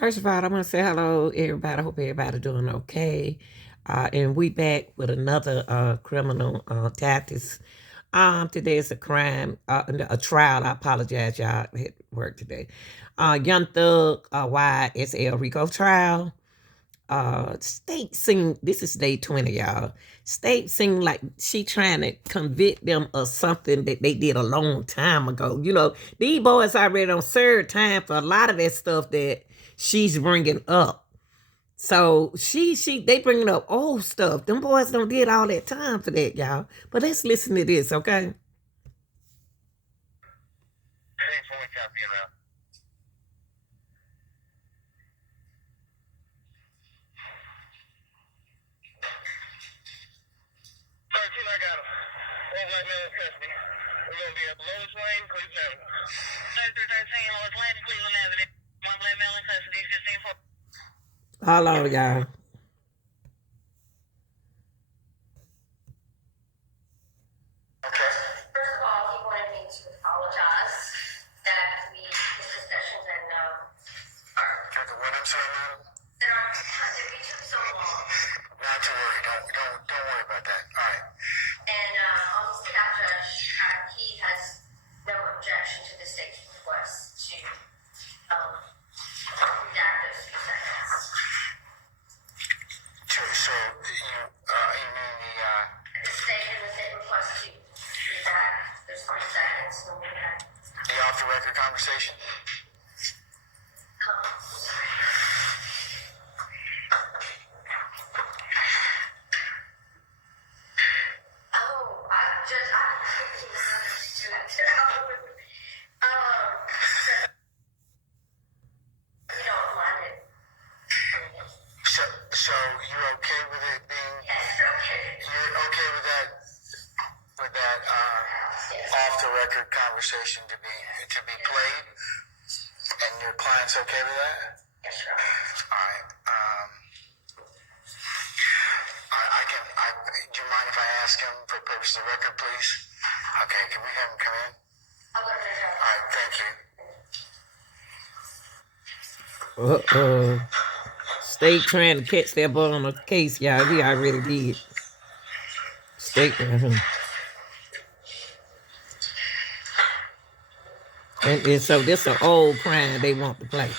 First of all, I want to say hello, everybody. I hope everybody doing okay. And we back with another criminal tactics. Today is a crime, a trial. I apologize, y'all. I had to work today. Young Thug, YSL Rico trial. State seem this is day 20, y'all. State seem like she trying to convict them of something that they did a long time ago. You know, these boys already on serve time for a lot of that stuff that she's bringing up. So they bringing up old stuff. Them boys don't did all that time for that, y'all. But let's listen to this, okay? I got him. One black male in custody. We're going to be at Lois Lane, Cleveland Avenue. 3313 Lois Lane, Cleveland Avenue. One black male in custody, 15-4. Hold on, y'all. Okay. First of all, he wanted me to apologize that we missed the sessions and Get the what I'm saying now? That we took so long. Not to worry. Don't worry about that. All right. And on the staff judge, he has no objection to the state's request to redact those 2 seconds. So you mean the state and the state request to redact those 3 seconds when we had the off the record conversation? So you're okay with it being? Yes, okay. You're okay with that off the record conversation to be played, and your client's okay with that? Yes, sir. All right. Do you mind if I ask him for purposes of the record, please? Okay. Can we have him come in? All right. Thank you. State trying to catch that ball on the case, y'all. We already did. State. And so this is an old crime they want to play.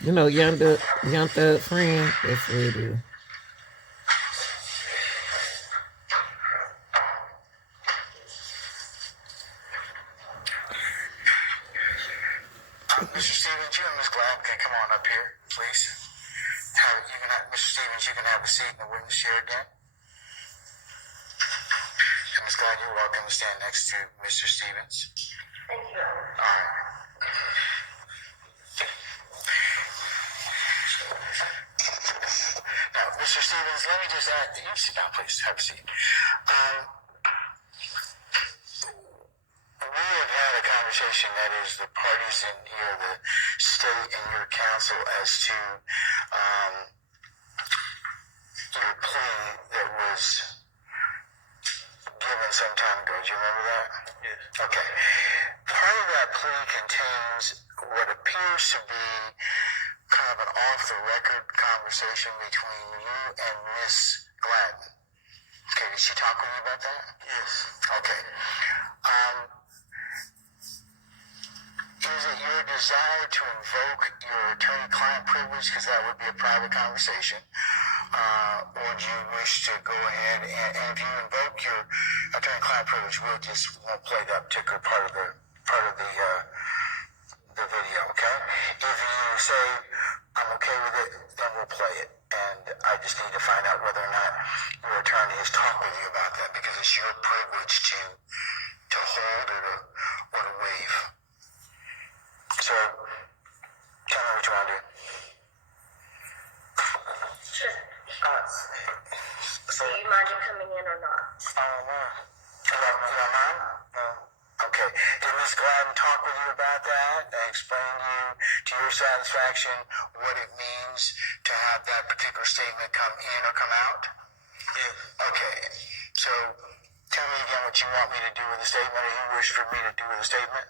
You know, young thug friend, that's what it is. Mr. Stevens, you and Ms. Glad can come on up here, please. Mr. Stevens, you can have a seat in the witness chair again. And Ms. Glad, you're welcome to stand next to Mr. Stevens. Thank you. All right. Now, Mr. Stevens, let me just add, you sit down, please. Have a seat. We have had a conversation, that is the parties in here, the state and your counsel, as to your plea that was given some time ago. Do you remember that? Yes. Okay. Part of that plea contains what appears to be kind of an off-the-record conversation between you and Miss Gladden. Okay, did she talk with you about that? Yes. Okay. Is it your desire to invoke your attorney-client privilege, because that would be a private conversation, or do you wish to go ahead and if you invoke your attorney-client privilege, won't play that particular part of the video, okay? If you say I'm okay with it, then we'll play it, and I just need to find out whether or not your attorney has talked with you about that, because it's your privilege to hold or to waive. So, tell me what you want to do. Sure. So do you mind you coming in or not? No. You don't mind? No. Okay. Did Ms. Gladden talk about that and explain to your satisfaction what it means to have that particular statement come in or come out? Yeah. Okay. So tell me again what you want me to do with the statement, or you wish for me to do with the statement.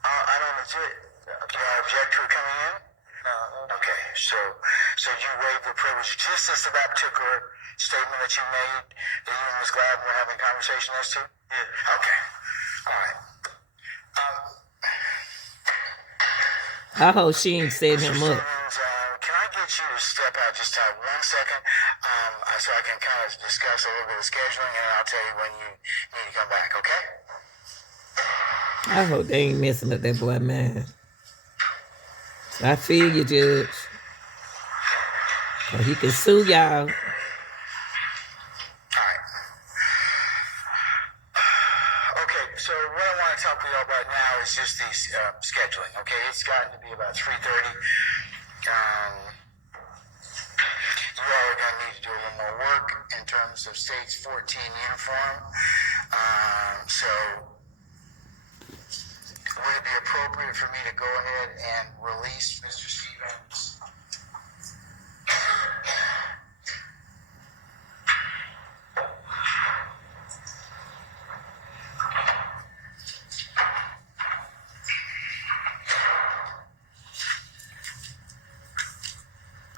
I don't object. Do I object to it coming in? No. Okay. So you waive the privilege just as to that particular statement that you made that you and Ms. Gladden were having a conversation as to? Yeah. Okay. All right. I hope she ain't setting him up. Stevens, can I get you to step out just 1 second so I can kind of discuss a little bit of scheduling, and I'll tell you when you need to come back, okay? I hope they ain't messing up that boy man. I feel you, Judge. He can sue y'all. All right. Okay, so what I want to talk to y'all about now is just the scheduling, okay? It's gotten to be about 3:30. You all are going to need to do a little more work in terms of State's 14 uniform. So would it be appropriate for me to go ahead and release Mr. Stevens?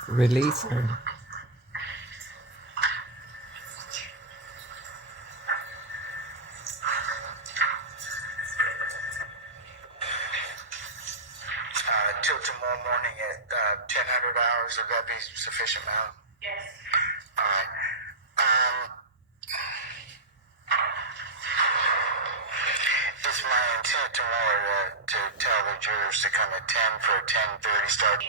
Release her. Till tomorrow morning at 1000 hours. Would that be sufficient amount? Yes. All right. It's my intent tomorrow to tell the jurors to come at 10 for a 10:30 start.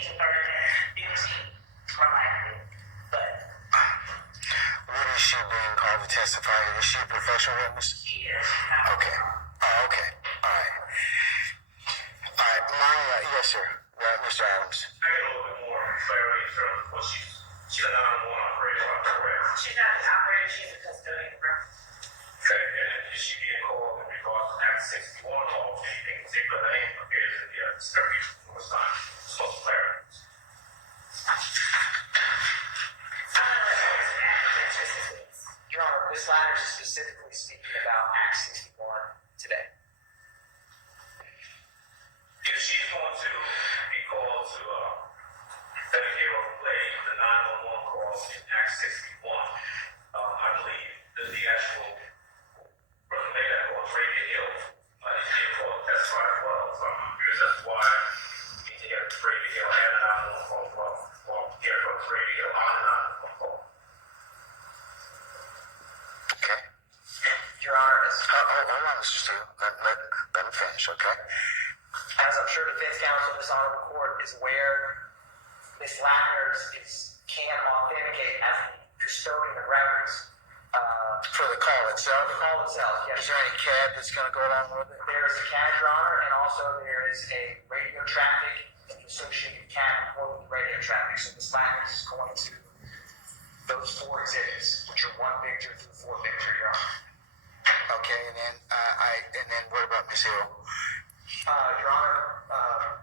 What is she being called to testify? Is she a professional witness? She is. Okay. Oh, okay. All right. All right. Yes, sir. Mr. Adams. I get a little bit more clarity in terms of what she's a 911 operator, correct? She's not an operator. She's a custodian. Okay. And is she being called in regards to Act 61 or anything in particular that appears in the discovery for a sign? So clarity. Your Honor, Ms. Ladders is specifically speaking about Act 61 today. If she's going to be called to dedicate or play the 911 calls in Act 61, I believe that the actual person made that call, Brady Hill, is being called to testify as well. So I'm curious as to why you need to get Brady Hill and the 911 call as well, or get from Brady Hill on the 911 call. Okay. Your Honor, Hold on, Mr. Steele. Let me finish, okay? as I'm sure defense counsel in this honorable court is aware, Ms. Ladders can authenticate as the custodian of records. For the call itself? The call itself, yes. Is there any CAD that's going to go along with it? There is a CAD, Your Honor, and also there is a radio traffic and the associated CAD recording the radio traffic. So Ms. Ladders is going to those 4 exhibits, which are 1 Victor through 4 Victor, Your Honor. Okay, and then what about Ms. Hill? Your Honor,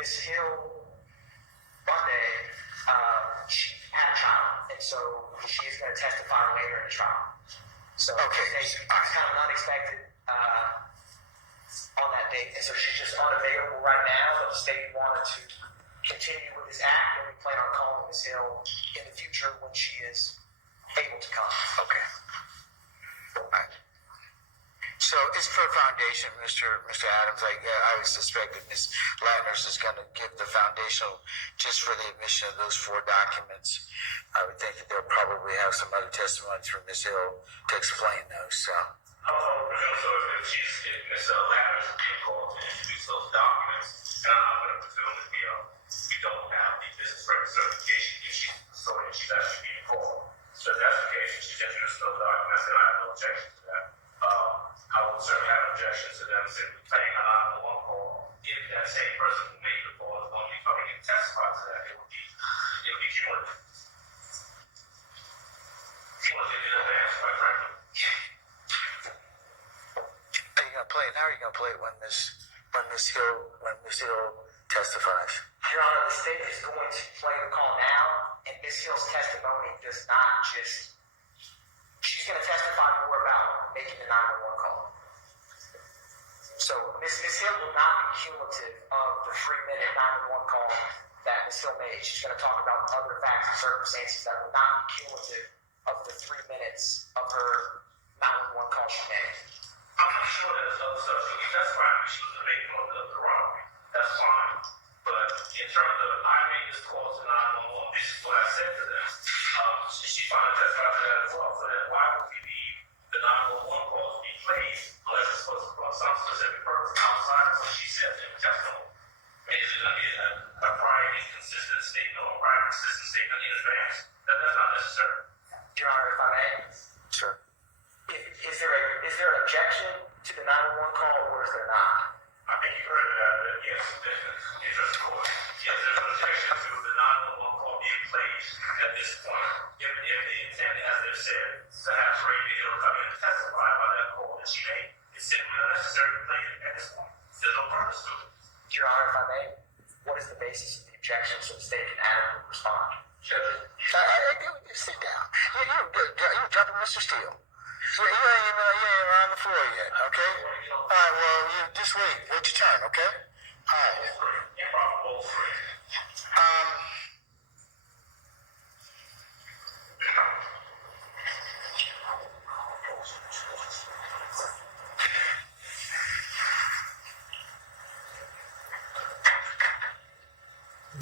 Ms. Hill, Monday, she had a child, and so she is going to testify later in the trial. So okay, it's kind of unexpected on that date, and so she's just unavailable right now, but the state wanted to continue with this act, and we plan on calling Ms. Hill in the future when she is able to come. Okay. All right. So it's for foundation, Mr. Adams. I would suspect that Ms. Ladders is going to give the foundational just for the admission of those 4 documents. I would think that they'll probably have some other testimonies from Ms. Hill to explain those. So. So if Ms. Ladders is being called to introduce those documents, and I'm going to presume that we don't have the business record certification if she's actually being called. So if that's the case, she's introduced those documents, and I have no objection to that. I would certainly have an objection to them simply playing a 911 call. If that same person who made the call is going to be coming and testify to that, it would be cumulative. Cumulative in advance, quite frankly. play it now, or are you gonna play it when Miss Hill testifies? Your Honor, the state is going to play the call now, and Ms. Hill's testimony does not just. She's going to testify more about making the 911 call. So Ms. Hill will not be cumulative of the 3-minute 911 call that Ms. Hill made. She's going to talk about other facts and circumstances that will not be cumulative of the 3 minutes of her 911 call she made. I'm not sure there's other stuff. That's fine. She was the victim of the robbery. That's fine. But in terms of I made this call to 911, this is what I said to them. She finally testified to that as well. So then why would we leave the 911 call to be played unless it's supposed to for some specific purpose outside of what she said in the testimony? Is it going to be a prior inconsistent statement or a prior consistent statement in advance? That's not necessary. Your Honor, if I may. Sure. Is there an objection to the 911 call, or is there not? I think you heard that, yes, interest of course. Yes, there's an objection to the 911 call being played at this point. If the intent, as they've said, to have Ray Hill come in and testify about that call that she made, it's simply unnecessary to play it at this point. There's no purpose to it. Your Honor, if I may, what is the basis of the objection so the state can adequately respond? Sit down. You're jumping Mr. Steele. You ain't on the floor yet, okay? All right, well, you just wait. Wait your turn, okay? All right.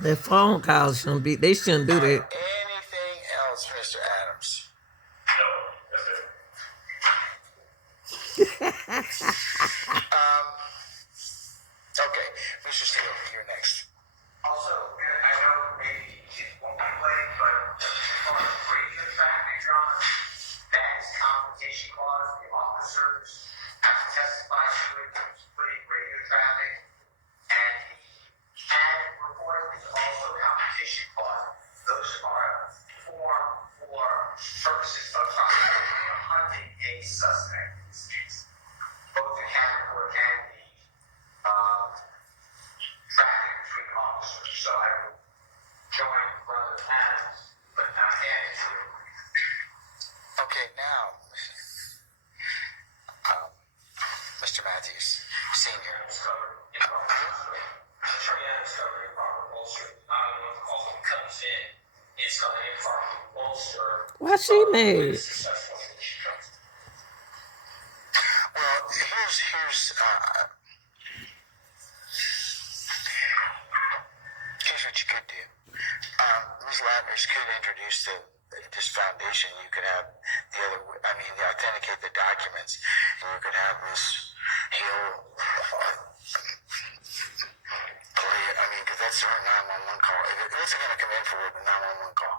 The phone calls shouldn't be. They shouldn't do that. Anything else, Mr. Adams? Okay, Mr. Steele, you're next. Also, I know maybe it won't be played, but as far as radio traffic, Your Honor, that is confrontation clause. The officers have to testify to it, putting radio traffic, and the CAD report is also confrontation clause. Those are formed for purposes of hunting a suspect in this case. Both the CAD report and the traffic between officers. So I would join Brother Adams, but not add it to it. Okay, now, Mr. Matthews, Senior. Attorney Adams covered improper bolster. Not only when the call comes in, it's going to improper bolster. Why she made? Well, here's what you could do. Ms. Latner's could introduce this foundation. You could have authenticate the documents, and you could have Ms. Hill play it. Because that's her 911 call. What's it going to come in for the 911 call?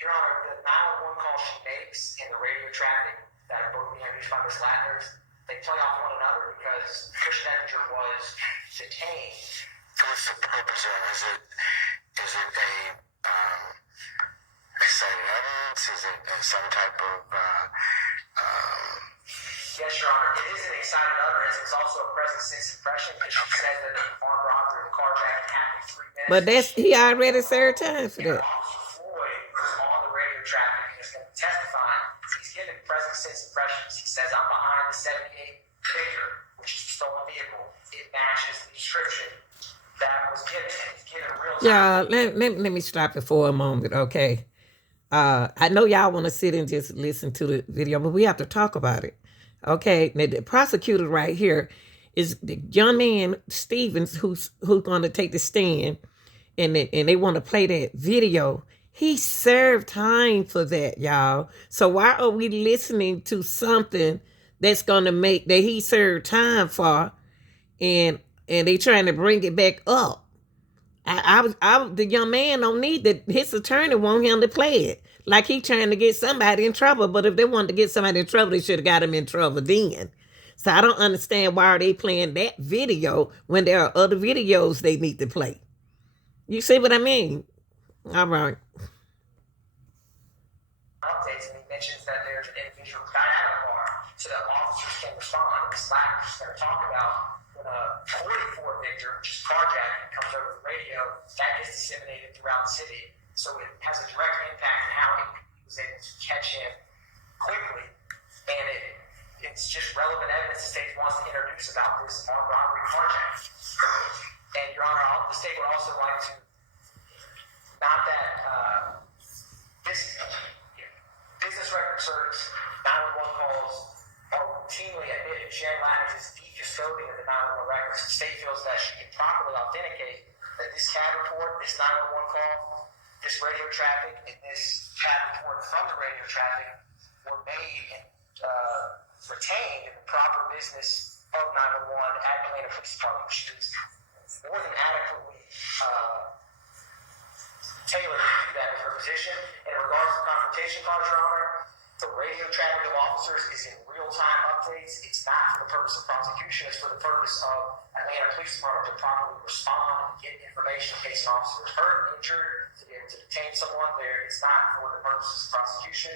Your Honor, the 911 call she makes and the radio traffic that are both being introduced by Ms. Latner's, they play off one another because Christian Ettinger was detained. What's the purpose of it? Is it a cited evidence? Is it some type of Yes, Your Honor, it is an excited utterance. It's also a present sense impression because she says that the armed robbery and the carjacking happened in 3 minutes. But he already served time for that. Officer Floyd was on the radio traffic and is going to testify. He's giving present sense impressions. He says, I'm behind the 78 figure, which is the stolen vehicle. It matches the description that was given. It's given real time. Yeah, let me stop it for a moment, okay? I know y'all want to sit and just listen to the video, but we have to talk about it, okay? Now, the prosecutor right here is the young man, Stevens, who's going to take the stand, and they want to play that video. He served time for that, y'all. So why are we listening to something that's going to make that he served time for, and they trying to bring it back up? The young man don't need that. His attorney want him to play it like he trying to get somebody in trouble. But if they wanted to get somebody in trouble, they should have got him in trouble then. So I don't understand why are they playing that video when there are other videos they need to play. You see what I mean? All right. Updates, and he mentions that there's an individual who got out of the car so that officers can respond. Ms. Lack was just going to talk about, when a 44 victor, which is carjacking, comes over the radio, that gets disseminated throughout the city. So it has a direct impact on how he was able to catch him quickly. And it's just relevant evidence the state wants to introduce about this armed robbery carjacking. And, Your Honor, the state would also like to, not that this business record service 911 calls are routinely admitted. Sharon Ladders is the custodian of the 911 records. The state feels that she can properly authenticate that this CAD report, this 911 call, this radio traffic, and this CAD report from the radio traffic were made and retained in the proper business of 911 at Atlanta Police Department. She is more than adequately tailored to do that with her position. And in regards to the confrontation clause, Your Honor, the radio traffic of officers is in real-time updates. It's not for the purpose of prosecution. It's for the purpose of Atlanta Police Department to properly respond and get information in case an officer is hurt, injured, to be able to detain someone there. It's not for the purposes of prosecution.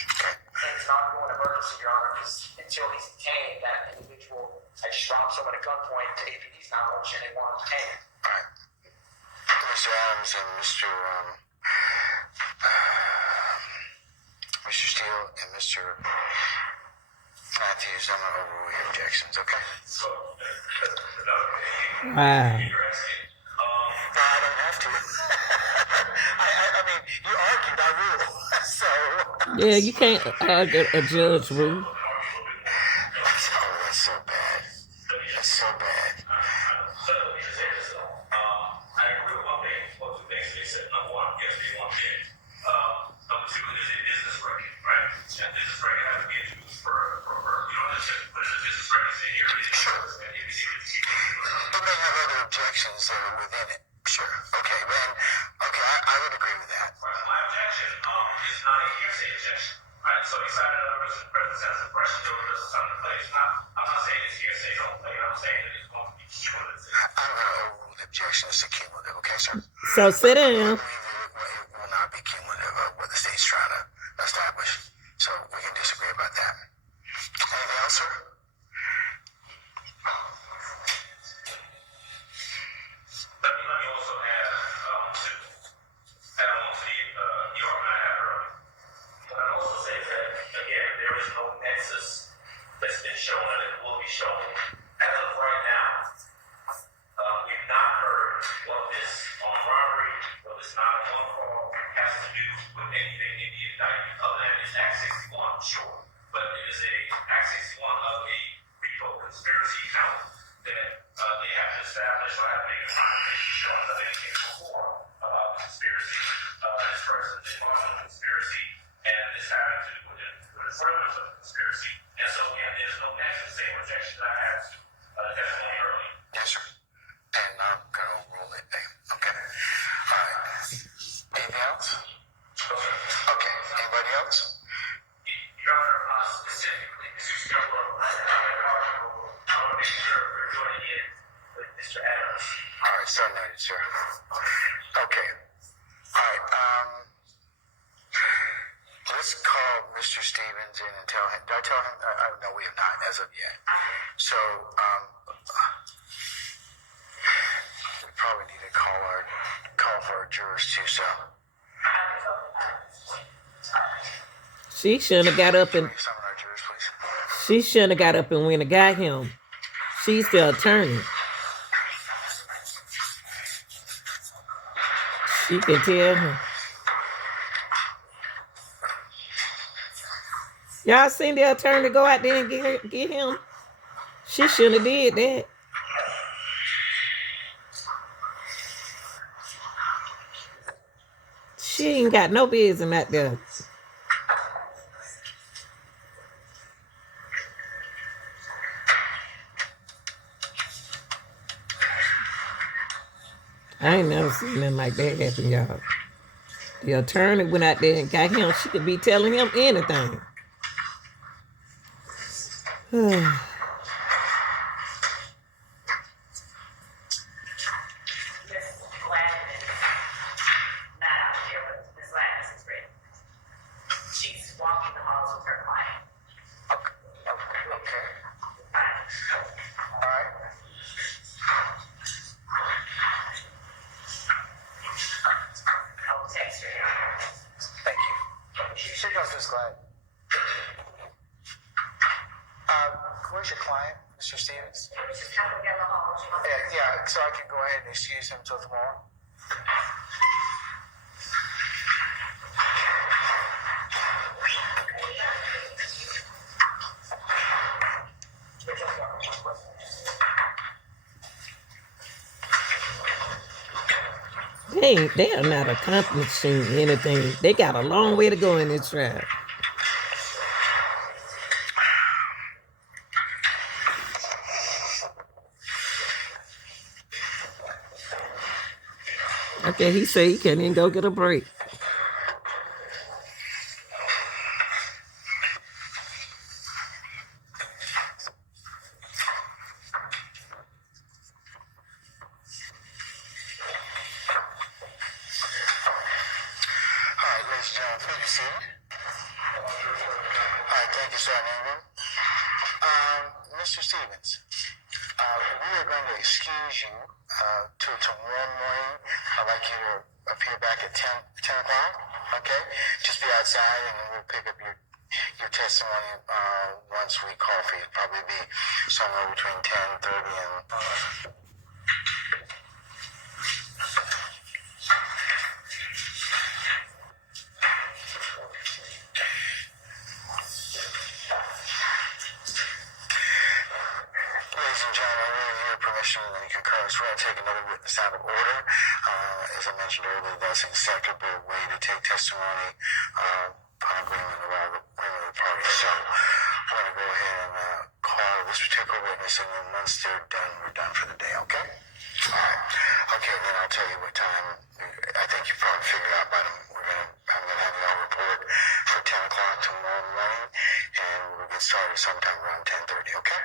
And it's not going to emergency, Your Honor, because until he's detained, that individual had just robbed someone at gunpoint to APD's knowledge and they want to detain him. All right. Mr. Adams and Mr. Steele and Mr. Matthews, I'm going to overrule your objections, okay? So, another thing. Wow. You're asking. No, I don't have to. I mean, you argued, I rule. So. Yeah, you can't argue a judge rule. That's so bad. That's so bad. So let me just say this though. I agree with one thing, or two things they said. Number one, yes, they want it. Number two, there's a business record, right? And business record has to be introduced for you know, just put in a business record saying here it is. Sure. But they have other objections that are within it. Sure. Okay, man. Okay, I would agree with that. Right. My objection is not a hearsay objection, right? So he cited other represents the question there was something in place. I'm not saying it's hearsay, don't play it. I'm saying that it's going to be cumulative. I'm going to overrule the objection as a cumulative, okay, sir? So sit I down. believe it will not be cumulative of what the state's trying to establish. So we can disagree about that. Anything else, sir? Let me also add to add on to the argument I had earlier. But I'd also say that again, there is no nexus that's been shown and it will be shown. As of right now, we've not heard what this armed robbery, what this 911 call has to do with anything in the indictment other than it's Act 61, sure. But it is a Act 61 of a repo conspiracy count that they have to establish or have to make a confirmation showing that they came before conspiracy. This person is involved in conspiracy, and this having to do with the furtherance of the conspiracy. And so, again, there's no nexus, same rejection that I had testimony earlier. Yes, sir. And I'm going to overrule it. Okay. All right. Anything else? Okay. Anybody else? Your Honor, specifically, Mr. Stillwell, I want to make sure we're joining in with Mr. Adams. All right. So noted, sir. Okay. All right. Let's call Mr. Stevens in and tell him. Did I tell him? No, we have not as of yet. So, we probably need to call for our jurors too. So, She shouldn't have got up and summon our jurors, please. she shouldn't have got up and went and got him. She's the attorney. She can tell him. Y'all seen the attorney go out there and get him? She shouldn't have did that. She ain't got no business out there. I ain't never seen nothing like that happen, y'all. The attorney went out there and got him. She could be telling him anything. She's walking the halls with her client. Okay. Where's your client, Mr. Stevens? Just kind of in the hall. Yeah, so I can go ahead and excuse him till tomorrow. They are not accomplishing anything. They got a long way to go in this trial. Okay, he said he can't even go get a break. All right, ladies and gentlemen, please be seated. All right, thank you, Sergeant Ingram. Mr. Stevens, we are going to excuse you till tomorrow morning. I'd like you to appear back at 10 o'clock, okay? Just be outside and we'll pick up your testimony once we call for you. Probably be somewhere between 10:30 and... Ladies and gentlemen, with your permission and concurrence, we're going to take another witness out of order. As I mentioned earlier, that's an acceptable way to take testimony on agreement of all the parties. So we're going to go ahead and call this particular witness, and then once they're done, we're done for the day, okay? All right. Okay, then I'll tell you what time. I think you probably figured out by the... I'm going to have y'all report for 10 o'clock tomorrow morning, and we'll get started sometime around 10:30, okay?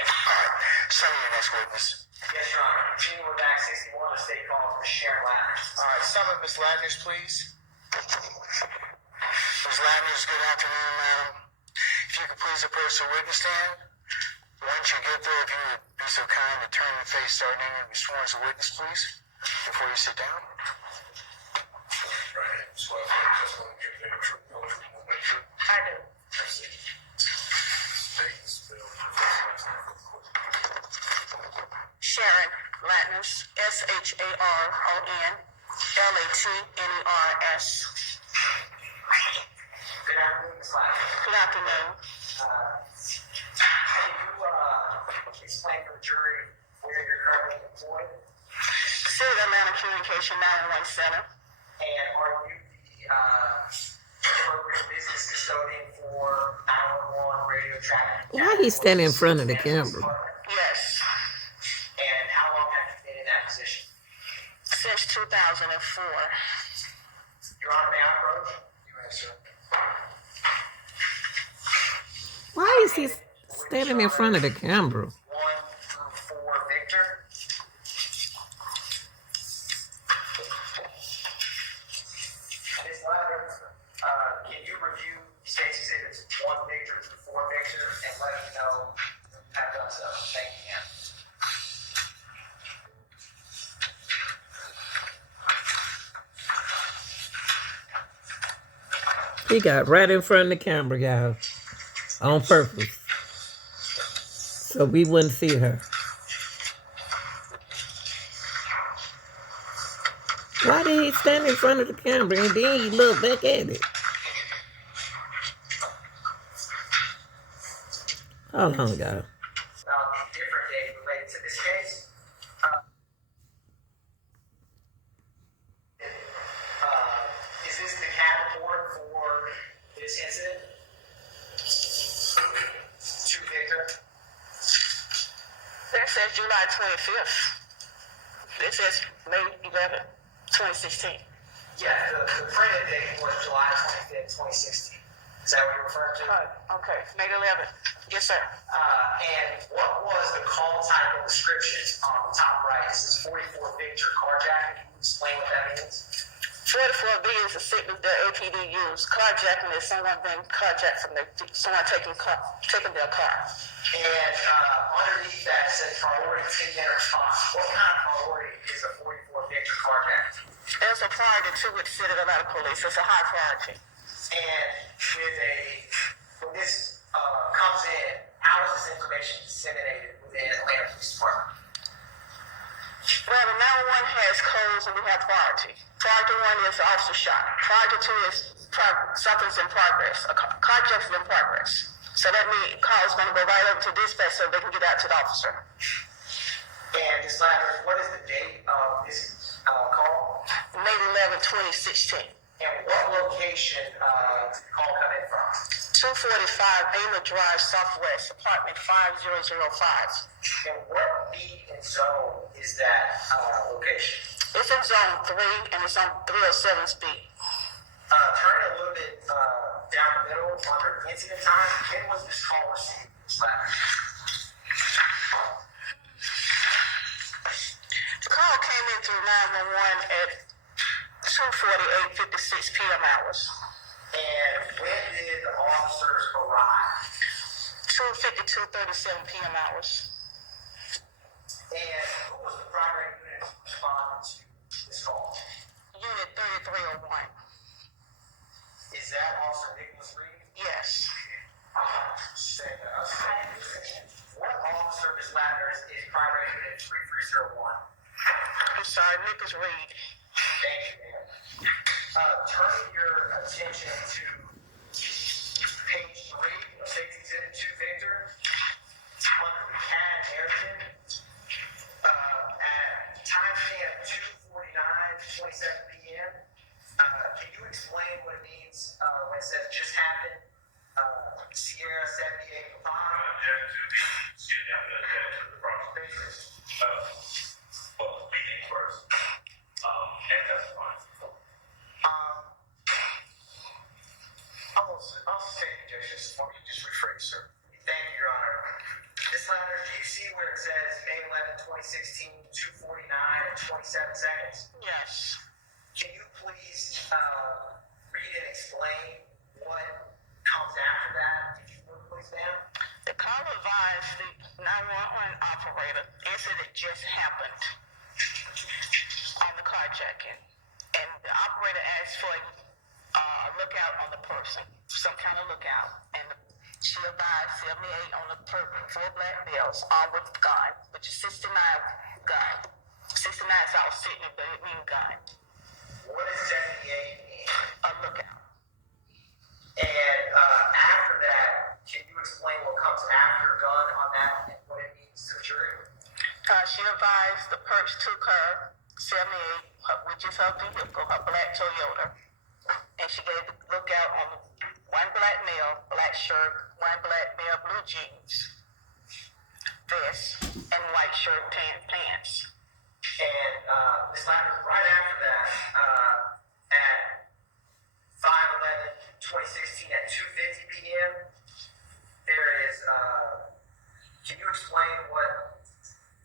All right. Son, your next witness. Yes, Your Honor. Continue with Act 61, the state calls for Sharon Ladders. All right. Summon Ms. Ladners, please. Ms. Ladners, good afternoon, madam. If you could please approach the witness stand. Once you get there, if you would be so kind to turn and face Sergeant Ingram and be sworn as a witness, please, before you sit down. I do. Sharon Latners, SharonLatners. Good afternoon, Ms. Ladders. Good afternoon. Can you explain for the jury where you're currently employed? City Atlanta Communication 911 Center. And are you the appropriate business custodian for 911 radio traffic? Why he standing in front of the camera? Yes, And how long have you been in that position? since 2004. Your Honor, may I approach? You answer. Why is he standing in front of the camera? 1 through 4, Victor. Ms. Ladders, can you review State's Exhibits 1 Victor through 4 Victor and let me know you have done so? Thank you, ma'am. He got right in front of the camera, y'all, on purpose, so we wouldn't see her. Why did he stand in front of the camera and then he look back at it? Hold on, y'all. About a different date related to this case. Is this the CAT report for this incident? To Victor? That says July 25th. It says May 11th, 2016. Yeah, the printed date was July 25th, 2016. Is that what you're referring to? Okay, May 11th. Yes, sir. And what was the call type and descriptions on the top right? This is 44 Victor carjacking. Can you explain what that means? 44B is a signal that APD use. Carjacking is someone being carjacked from someone taking their car. And underneath that it says priority 10-minute response. What kind of priority is a 44 Victor carjacking? It's a priority to the City of Atlanta Police. It's a high priority. And when this comes in, how is this information next codes, and we have priority. Priority 1 is officer shot. Priority 2 is something's in progress. A carjack is in progress. So that means call's going to go right over to dispatch so they can get out to the officer. And Ms. Ladders, what is the date of this call? May 11, 2016. And what location did the call come in from? 245 Ama Drive, Southwest, apartment 5005. And what beat and zone is that location? It's in zone 3 and it's on 307 speed. Turn it a little bit down the middle under incident time. When was this call received, Ms. Ladders? The call came in through 911 at 2:48:56 p.m. hours. And when did the officers arrive? 2:52:37 p.m. hours. And who was the primary unit responding to this call? Unit 3301. Is that Officer Nicholas Reed? Yes. What officer, Ms. Ladders, is primary unit 3301? I'm sorry, Nicholas Reed. Thank you, ma'am. Turning your attention to page 3 of Safety Exhibit 2, Victor, under the CAD narrative, at timestamp 2:49:27 p.m., can you explain what it means when it says just happened? Sierra 78 5. Object to the, excuse me, I'm going to object to the prosecution. Well, speaking first, and that's fine. I'll sustain the objection. Why don't you just rephrase, sir? Thank you, Your Honor. Ms. Ladders, do you see where it says May 11, 2016, 2:49 and 27 seconds? Yes. Can you please read and explain what comes after that, if you would, please, ma'am? The call advised the 911 operator incident just happened on the carjacking. And the operator asked for a lookout on the person, some kind of lookout. And she advised 78 on the 4 black males armed with a gun, which is 69 gun. 69 is all sitting, but it means gun. What does 78 mean? A lookout. And after that, can you explain what comes after gun on that and what it means to the jury? She advised the perch took her 78, which is her vehicle, her black Toyota, and she gave the lookout on one black male, black shirt, one black male, blue jeans, vest, and white shirt, pants. And Ms. Lambert, right after that, at 5/11/2016 at 2:50 p.m., there is, can you explain what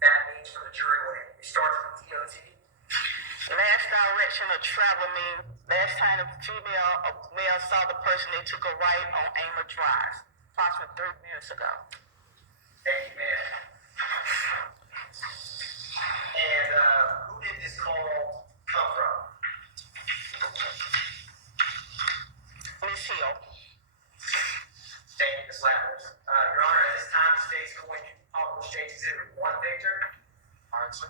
that means for the jury when it starts with DOT? Last direction of travel means last time a male saw the person, they took a right on Ama Drive, approximately 30 minutes ago. Thank you, ma'am. And who did this call come from? Miss Hill. Thank you, Ms. Lambert. Your Honor, at this time, the state's going to publish State Exhibit 1, Victor. All right, sir.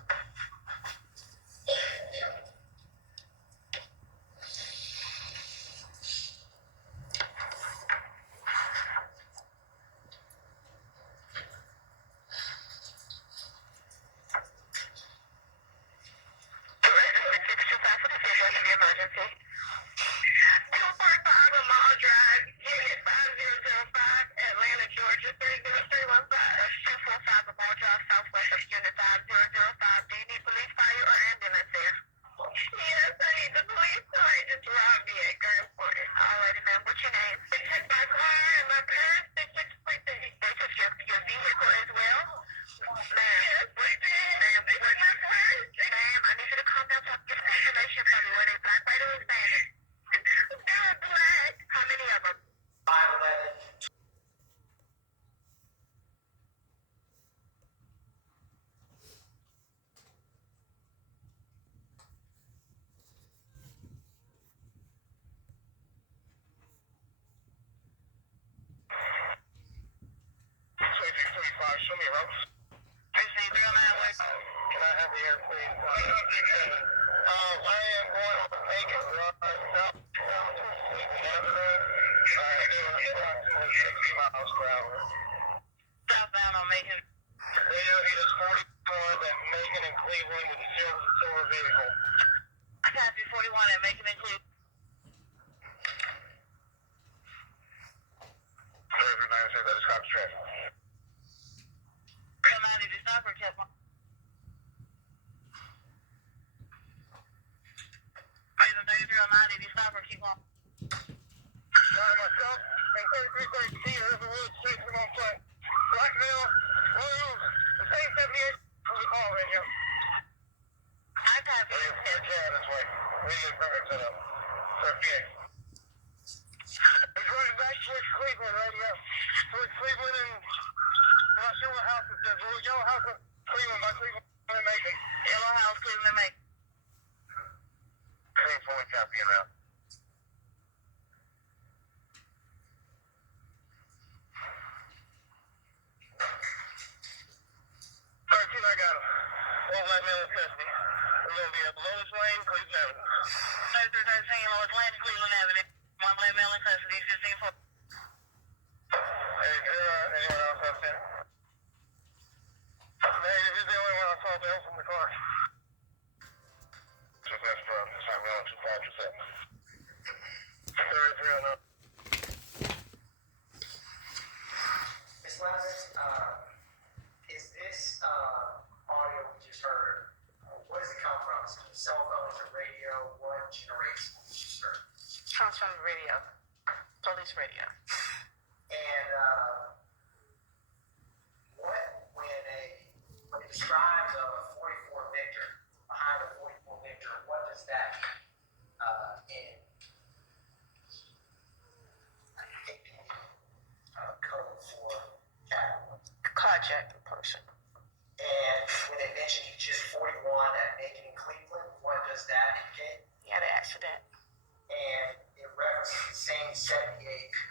Can I have the air, please? I am going to make it south doing 26 miles per hour. Southbound on Macon. Video is 41 at Macon and Cleveland with a silver vehicle. Copy 41 at Macon and Cleveland. 39, that is copy traffic. 1090, did you stop or kept on? Either 33 or 90, did you stop or keep on? Myself and 3330 Riverwood, Streetsman on flat. Blackville, Blues, the same 78 from the call radio. I copy. Yeah, that's right. Radio perfect set up. 38. He's running back towards Cleveland radio. Towards Cleveland and I'm not sure what house it says. Yellow House of Cleveland by Cleveland and Macon. Yellow House, Cleveland and Macon. Same point copy around. 13, I got him. One black male in custody. We're going to be at Lois Lane, Cleveland Avenue. 3313 Lois Lane, Cleveland Avenue. One black male in custody, 15-4. Hey, anyone else up there? Hey, he's the only one I saw there from the car. So that's from time around 2527. 3309. Ms. Lazarus, is this audio we just heard, what does it come from? Is it a cell phone, is it radio? What generates what we just heard? Comes from the radio, police radio. And when it describes a 44 Victor, behind a 44 Victor, what does that in code for Catwoman? Carjacking person. And when they mention he's just 41 at Macon and Cleveland, what does that indicate? He had an accident. And it references the same 78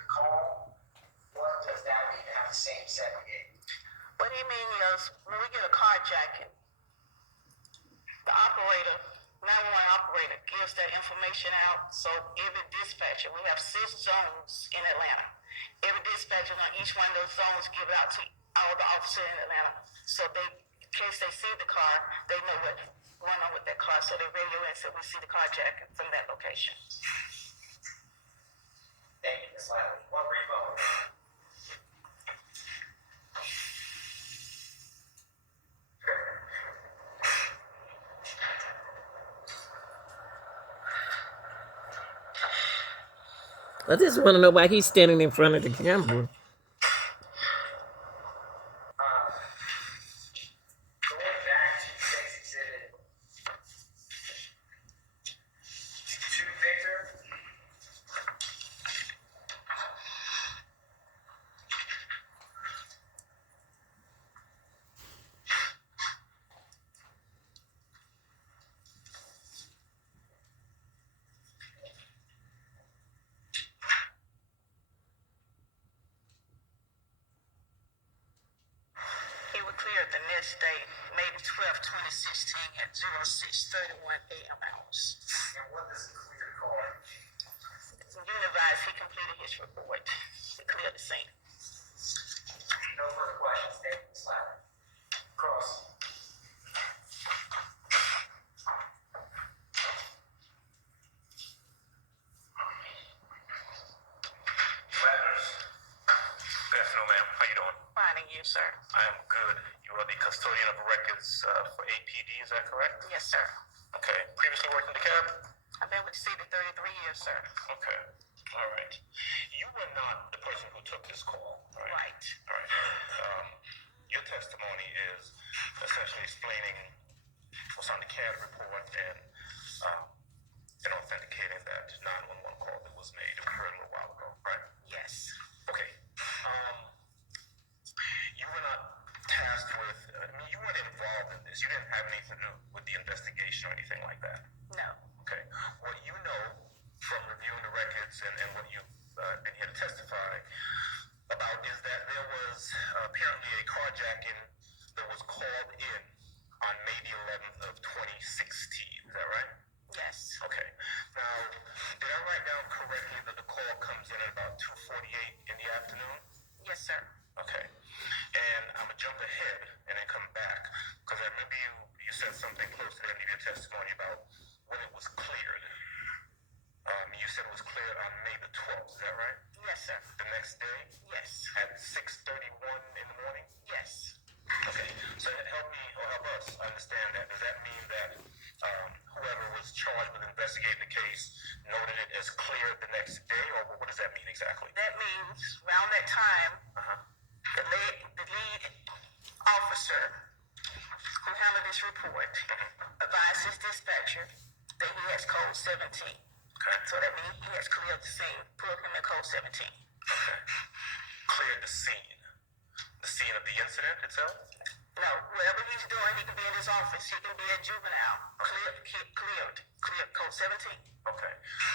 call. What does that mean to have the same 78? What he mean is when we get a carjacking, the operator, 911 operator, gives that information out. So every dispatcher, we have 6 zones in Atlanta. Every dispatcher on each one of those zones give it out to all the officers in Atlanta. So they, in case they see the car, they know what's going on with that car. So they radio in and say, we see the carjacking from that location. Thank you, Ms. Lally. One brief moment. I just want to know why he's standing in front of the camera. Going back to today's exhibit, to Victor. He was cleared the next day, May 12, 2016 at 06:31 a.m. hours. And what does a clear call indicate? It's Univice, he completed his report. He cleared the scene. No further questions. Thank you, Ms. Lally. Cross. Lazarus? Good afternoon, ma'am. How you doing? Finding you, sir. I am good. You are the custodian of records for APD, is that correct? Yes, sir. Okay. Previously worked in the cab? I've been with the city 33 years, sir. Okay. All right. You were not the person who took this call, right? Right. All right. Your testimony is essentially explaining what's on the cab report and authenticating that 911 call that was made. It occurred a little while ago, right? Yes. Okay. You were not tasked with, you weren't involved in this. You didn't have anything to do with the investigation or anything like that. No. Okay. What you know from reviewing the records and what you've been here to testify about is that there was apparently a carjacking that was called in on May the 11th of 2016. Is that jump ahead and then come back, because I remember you said something close to the end of your testimony about when it was cleared. You said it was cleared on May the 12th, is that right? Yes, sir. The next day? Yes. At 6:31 in the morning? Yes. Okay, so help me or help us understand that. Does that mean that whoever was charged with investigating the case noted it as cleared the next day, or what does that mean exactly? That means around that time, the lead officer who handled this report advised his dispatcher that he has code 17. Okay. So that means he has cleared the scene, put him in code 17. Okay. Cleared the scene. The scene of the incident itself? No, whatever he's doing, he can be in his office. He can be a juvenile. Cleared code 17. Okay.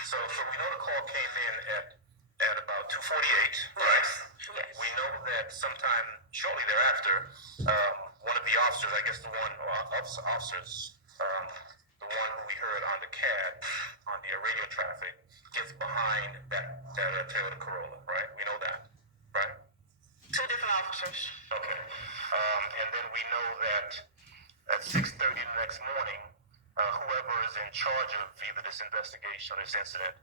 So we know the call came in at about 2:48, right? Yes. We know that sometime shortly thereafter, one of the officers, I guess the one, officers, the one who we heard on the CAD, on the radio traffic, gets behind that Toyota Corolla, right? We know that, right? Two different officers. Okay. And then we know that at 6:30 the next morning, whoever is in charge of either this investigation or this incident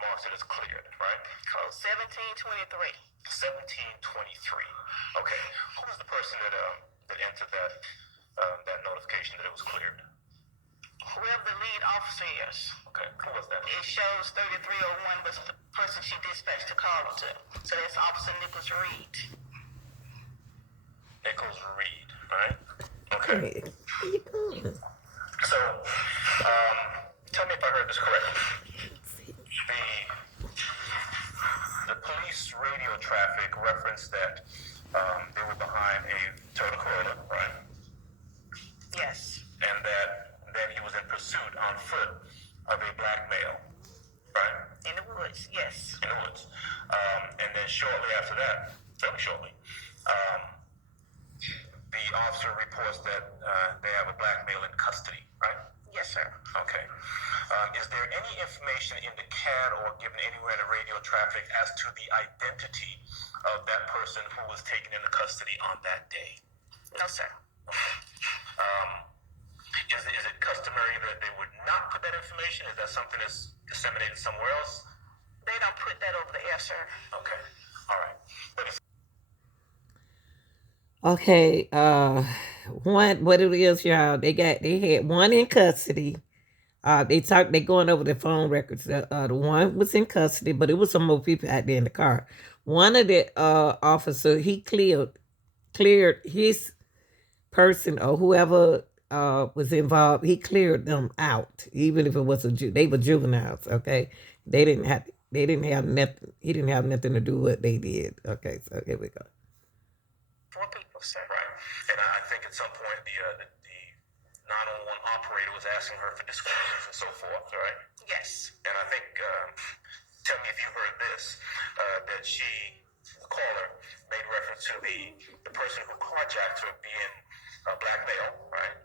marks it as cleared, right? Code 1723. 1723. Okay. Who was the person that entered that notification that it was cleared? Whoever the lead officer is. Okay. Who was that? It shows 3301 was the person she dispatched the call to. So that's Officer Nicholas Reed. Nichols Reed, right? Okay. Hey, where you going? So, tell me if I heard this correctly. The police radio traffic referenced that they were behind a Toyota Corolla, right? Yes. And that he was in pursuit on foot of a black male, right? In the woods, yes. In the woods. And then shortly after that, fairly shortly, the officer reports that they have a black male in custody, right? Yes, sir. Okay. Is there any information in the CAD or given anywhere in the radio traffic as to the identity of that person who was taken into custody on that day? No, sir. Is it customary that they would not put that information? Is that something that's disseminated somewhere else? They don't put that over the air, sir. Okay. All right. But it's Okay, what it is, y'all? They had one in custody. They going over the phone records. The one was in custody, but it was some more people out there in the car. One of the officer, he cleared his person or whoever was involved. He cleared them out, even if it was they were juveniles. Okay, they didn't have nothing. He didn't have nothing to do with what they did. Okay, so here we go. 4 people, sir. right. And I think at some point the 911 operator was asking her for disclosures and so forth, right? Yes. And I think, tell me if you heard this, that the caller, made reference to the person who carjacked her being a black male, right?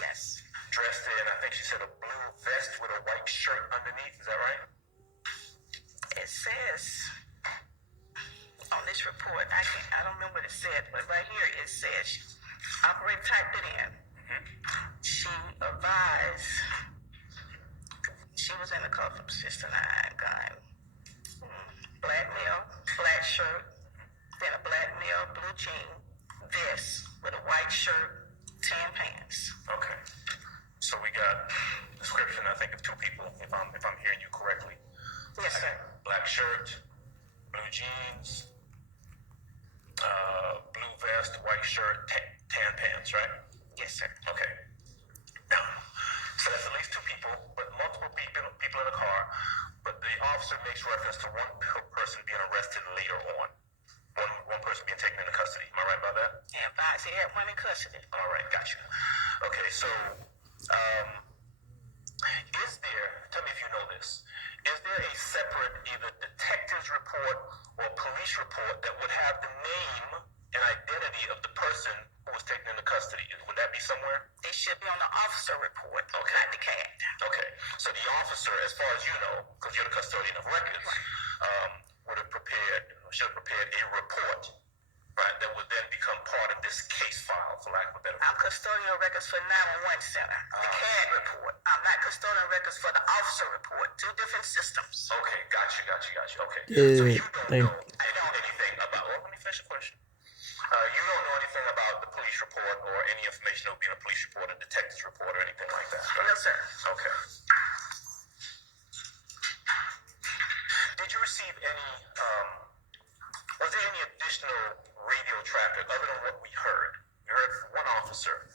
Yes. Dressed in, I think she said, a blue vest with a white shirt underneath. Is that right? It says on this report, I don't remember what it said, but right here it says, operator typed it in. She advised, she was in a cuff from Sister 9 gun. Black male, black shirt, then a black male, blue jean, vest with a white shirt, tan pants. Okay. So we got description, I think, of 2 people, if I'm hearing you correctly. Yes, sir. Black shirt, blue jeans, blue vest, white shirt, tan pants, right? Yes, sir. Okay. Now, so that's at least 2 people, but multiple people in the car. But the officer makes reference to one person being arrested later on. One person being taken into custody. Am I right about that? And advised he had one in custody. All right, gotcha. Okay, so tell me if you know this, is there a separate either detective's report or police report that would have the name and identity of the person who was taken into custody? Would that be somewhere? It should be on the officer report, Okay. not the CAD. Okay, so the officer, as far as you know, because you're the custodian of records, should have prepared a report, right, that would then become part custodial records for 911 center, the CAD report. Not custodial records for the officer report. Two different systems. Okay, got you. Okay. Good. So you don't Thank know anything about, well, let me finish the question. You don't know anything about the police report or any information that would be in a police report, a detective's report, or anything like that, right? No, sir. Okay. Did you receive any, was there any additional radio traffic other than what we heard? We heard from one officer.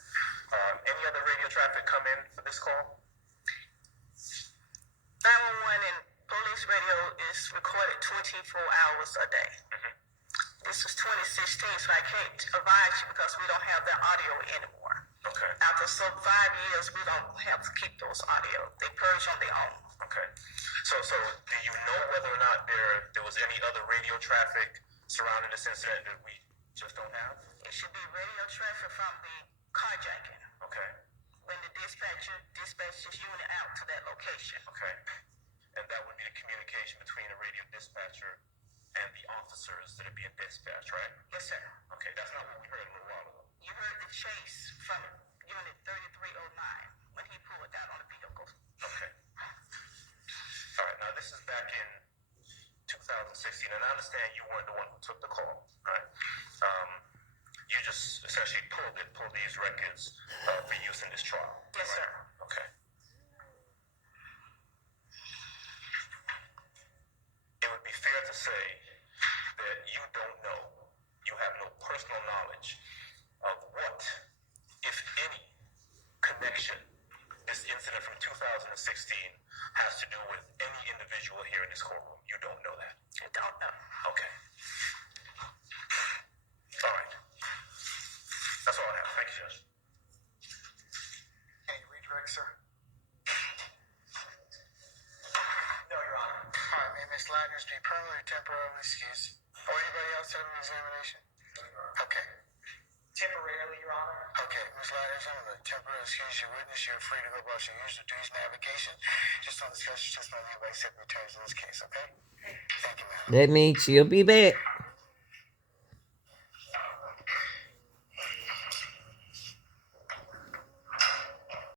Any other radio traffic come in for this call? 911 and police radio is recorded 24 hours a day. This was 2016, so I can't advise you because we don't have that audio anymore. Okay. After 5 years, we don't have to keep those audio. They purge on their own. Okay. So do you know whether or not there was any other radio traffic surrounding this incident that we just don't have? It should be radio traffic from the carjacking. Okay. When the dispatches unit out to that location. Okay. And that would be the communication between a radio dispatcher and the officers that are being dispatched, right? Yes, sir. Okay, that's not what we heard a little while ago. You heard the chase from unit 3309 when he pulled out on the vehicle. Okay. All right, now this is back in 2016, and I understand you weren't the one who took the call, right? You just essentially pulled these records for use in this trial. Yes, right? sir. Okay. It would be fair to say that you don't know, you have no personal knowledge of what, if any, connection this incident from 2016 has to do with any individual here in this courtroom. You don't know that. I don't know. Okay. All right. That's all I have. Thank you, Judge. Can you redirect, sir? No, Your Honor. All right, may Ms. Latters be permanently or temporarily excused? Or anybody else having an examination? Okay. Temporarily, Your Honor. Okay, Ms. Latters, I'm going to temporarily excuse your witness. You're free to go about your usual duties and avocation. Just don't discuss your testimony with anybody except the attorneys in this case, okay? Thank you, ma'am. That means she'll be back.